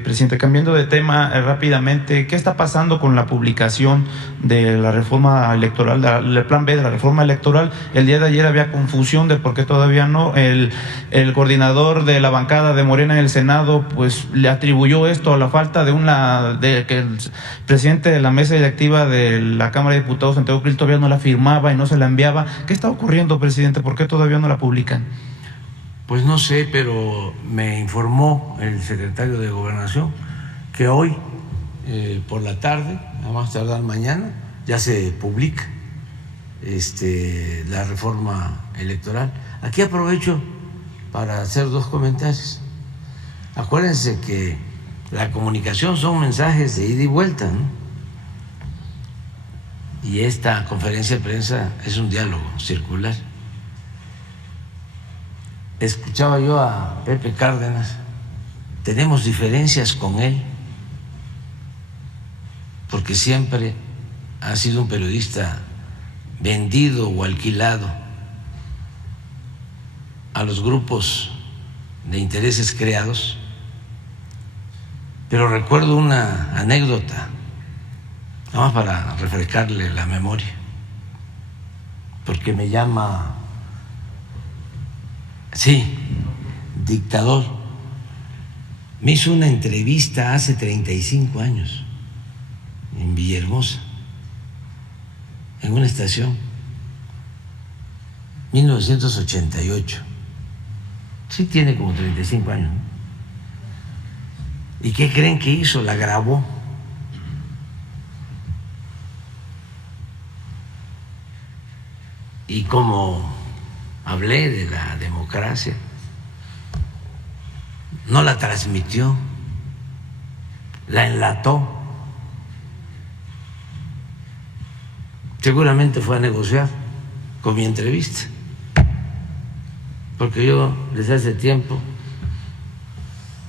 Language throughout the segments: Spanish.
Presidente, cambiando de tema rápidamente, ¿qué está pasando con la publicación de la reforma electoral, del plan B de la reforma electoral? El día de ayer había confusión de por qué todavía no. El coordinador de la bancada de Morena en el Senado, pues le atribuyó esto a la falta de que el presidente de la mesa directiva de la Cámara de Diputados, Santiago Krill, todavía no la firmaba y no se la enviaba. ¿Qué está ocurriendo, presidente? ¿Por qué todavía no la publican? Pues no sé, pero me informó el secretario de Gobernación que hoy por la tarde, a más tardar mañana, ya se publica la reforma electoral. Aquí aprovecho para hacer dos comentarios. Acuérdense que la comunicación son mensajes de ida y vuelta, ¿no? Y esta conferencia de prensa es un diálogo circular. Escuchaba yo a Pepe Cárdenas, tenemos diferencias con él, porque siempre ha sido un periodista vendido o alquilado a los grupos de intereses creados. Pero recuerdo una anécdota, nada más para refrescarle la memoria, porque me llama... Sí, dictador. Me hizo una entrevista hace 35 años en Villahermosa, en una estación, 1988. Sí, tiene como 35 años, ¿no? ¿Y qué creen que hizo? La grabó. Y como hablé de la democracia, no la transmitió, la enlató. Seguramente fue a negociar con mi entrevista, porque yo desde hace tiempo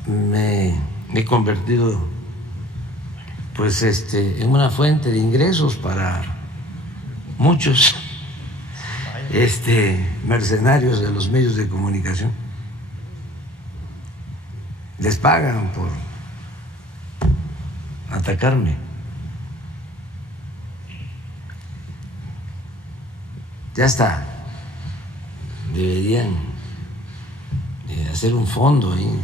me he convertido pues en una fuente de ingresos para muchos mercenarios de los medios de comunicación. Les pagan por atacarme. Ya está. Deberían hacer un fondo ahí.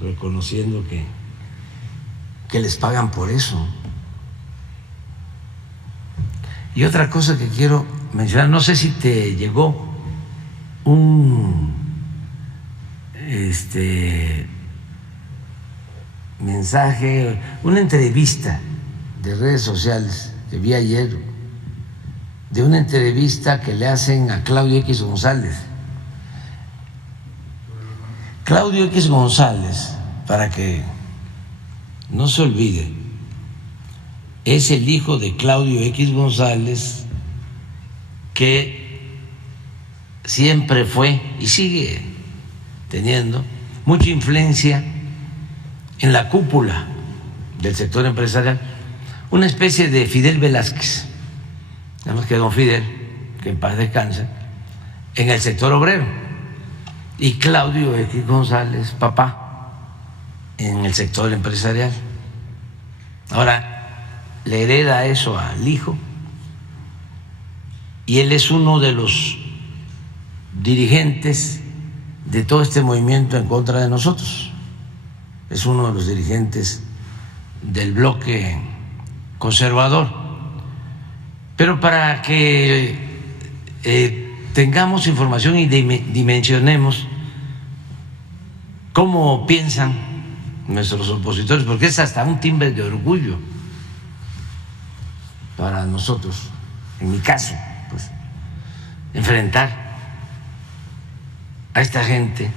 Reconociendo que les pagan por eso. Y otra cosa que quiero mencionar, no sé si te llegó un mensaje, una entrevista de redes sociales que vi ayer, de una entrevista que le hacen a Claudio X González. Claudio X González, para que no se olvide, es el hijo de Claudio X González, que siempre fue y sigue teniendo mucha influencia en la cúpula del sector empresarial, una especie de Fidel Velázquez, nada más que don Fidel, que en paz descanse, en el sector obrero, y Claudio X González, papá, en el sector empresarial. Ahora, le hereda eso al hijo, y él es uno de los dirigentes de todo este movimiento en contra de nosotros, es uno de los dirigentes del bloque conservador. Pero para que tengamos información y dimensionemos cómo piensan nuestros opositores, porque es hasta un timbre de orgullo para nosotros, en mi caso, pues, enfrentar a esta gente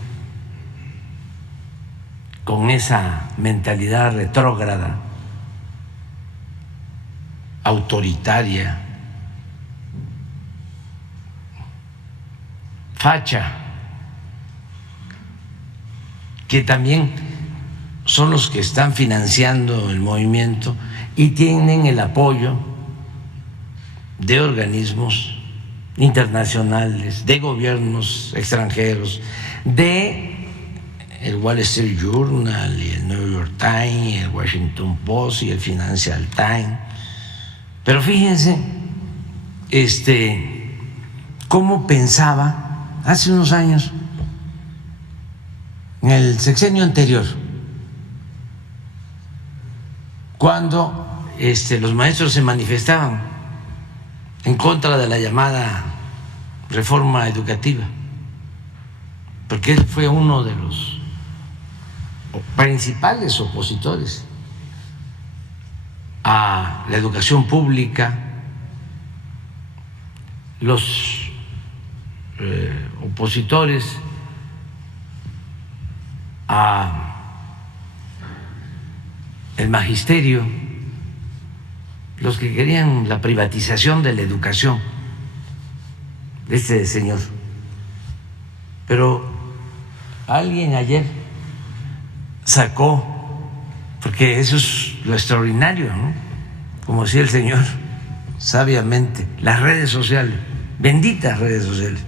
con esa mentalidad retrógrada, autoritaria, facha, que también son los que están financiando el movimiento y tienen el apoyo de organismos internacionales, de gobiernos extranjeros, de el Wall Street Journal y el New York Times, el Washington Post y el Financial Times. Pero fíjense, cómo pensaba hace unos años, en el sexenio anterior, cuando los maestros se manifestaban en contra de la llamada reforma educativa, porque él fue uno de los principales opositores a la educación pública, los opositores a el magisterio, los que querían la privatización de la educación de este señor. Pero alguien ayer sacó, porque eso es lo extraordinario, ¿no? Como decía el señor sabiamente, las redes sociales, benditas redes sociales.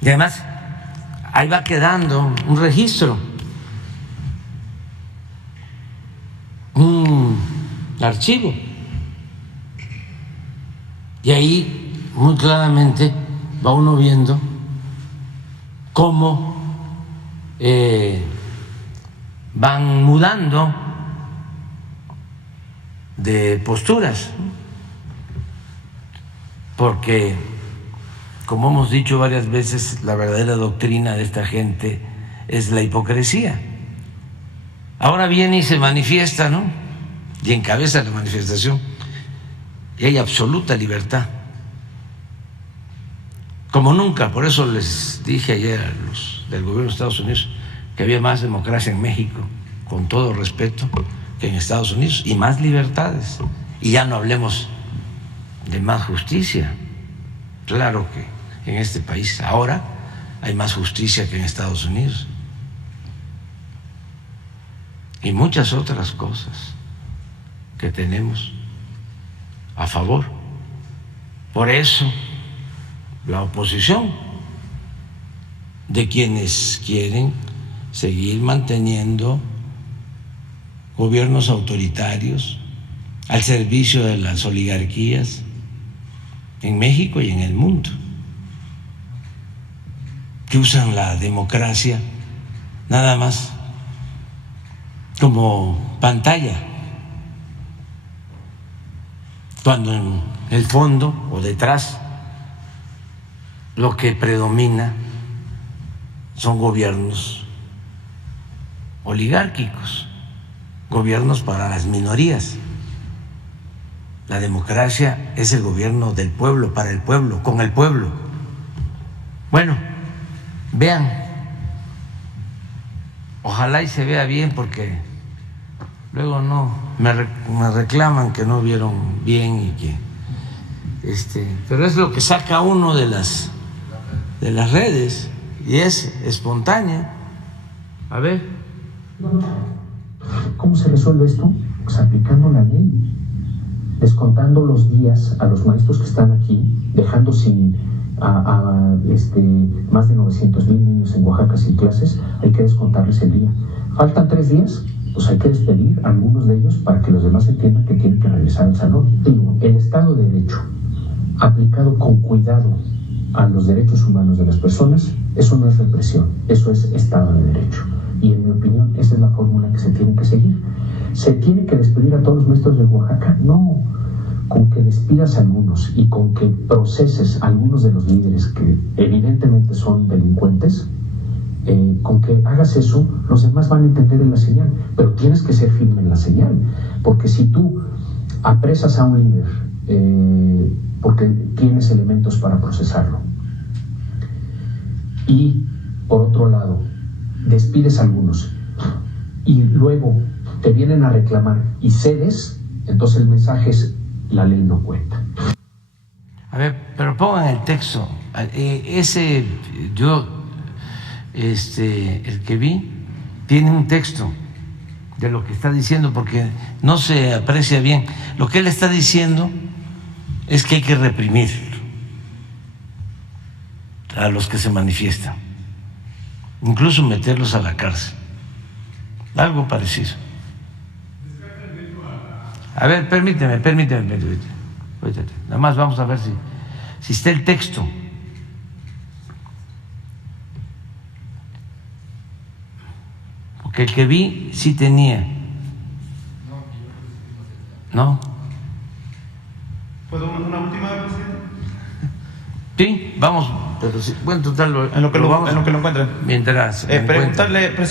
Y además, ahí va quedando un registro, un archivo. Y ahí muy claramente va uno viendo cómo van mudando de posturas, porque, como hemos dicho varias veces, la verdadera doctrina de esta gente es la hipocresía. Ahora viene y se manifiesta, ¿no? Y encabeza la manifestación, y hay absoluta libertad, como nunca. Por eso les dije ayer a los del gobierno de Estados Unidos que había más democracia en México, con todo respeto, que en Estados Unidos, y más libertades. Y ya no hablemos de más justicia. Claro que en este país ahora hay más justicia que en Estados Unidos, y muchas otras cosas que tenemos a favor. Por eso la oposición de quienes quieren seguir manteniendo gobiernos autoritarios al servicio de las oligarquías en México y en el mundo, que usan la democracia nada más como pantalla, cuando en el fondo o detrás lo que predomina son gobiernos oligárquicos, gobiernos para las minorías. La democracia es el gobierno del pueblo, para el pueblo, con el pueblo. Bueno, vean, ojalá y se vea bien, porque luego me reclaman que no vieron bien y que pero es lo que saca uno de las redes y es espontánea. A ver. ¿Cómo se resuelve esto? Pues aplicando la ley, descontando los días a los maestros que están aquí, dejando sin más de 900,000 niños en Oaxaca sin clases. Hay que descontarles el día. Faltan 3 días, pues hay que despedir a algunos de ellos para que los demás entiendan que tienen que regresar al salón. Digo, el Estado de Derecho, aplicado con cuidado a los derechos humanos de las personas, eso no es represión, eso es Estado de Derecho. Y en mi opinión, esa es la fórmula que se tiene que seguir. ¿Se tiene que despedir a todos los maestros de Oaxaca? No. Con que despidas a algunos y con que proceses a algunos de los líderes que evidentemente son delincuentes, con que hagas eso, los demás van a entender en la señal. Pero tienes que ser firme en la señal, porque si tú apresas a un líder porque tienes elementos para procesarlo, y por otro lado despides a algunos y luego te vienen a reclamar y cedes, entonces el mensaje es: la ley no cuenta. A ver, pero pongan el texto. El que vi tiene un texto de lo que está diciendo, porque no se aprecia bien. Lo que él está diciendo es que hay que reprimir a los que se manifiestan, incluso meterlos a la cárcel, algo parecido. A ver, permíteme. Nada más vamos a ver si está el texto. Porque el que vi sí tenía. ¿No? ¿Puedo una última, presidente? Sí, vamos, pero sí, bueno, total, En lo que lo encuentren. mientras Preguntarle, presidente.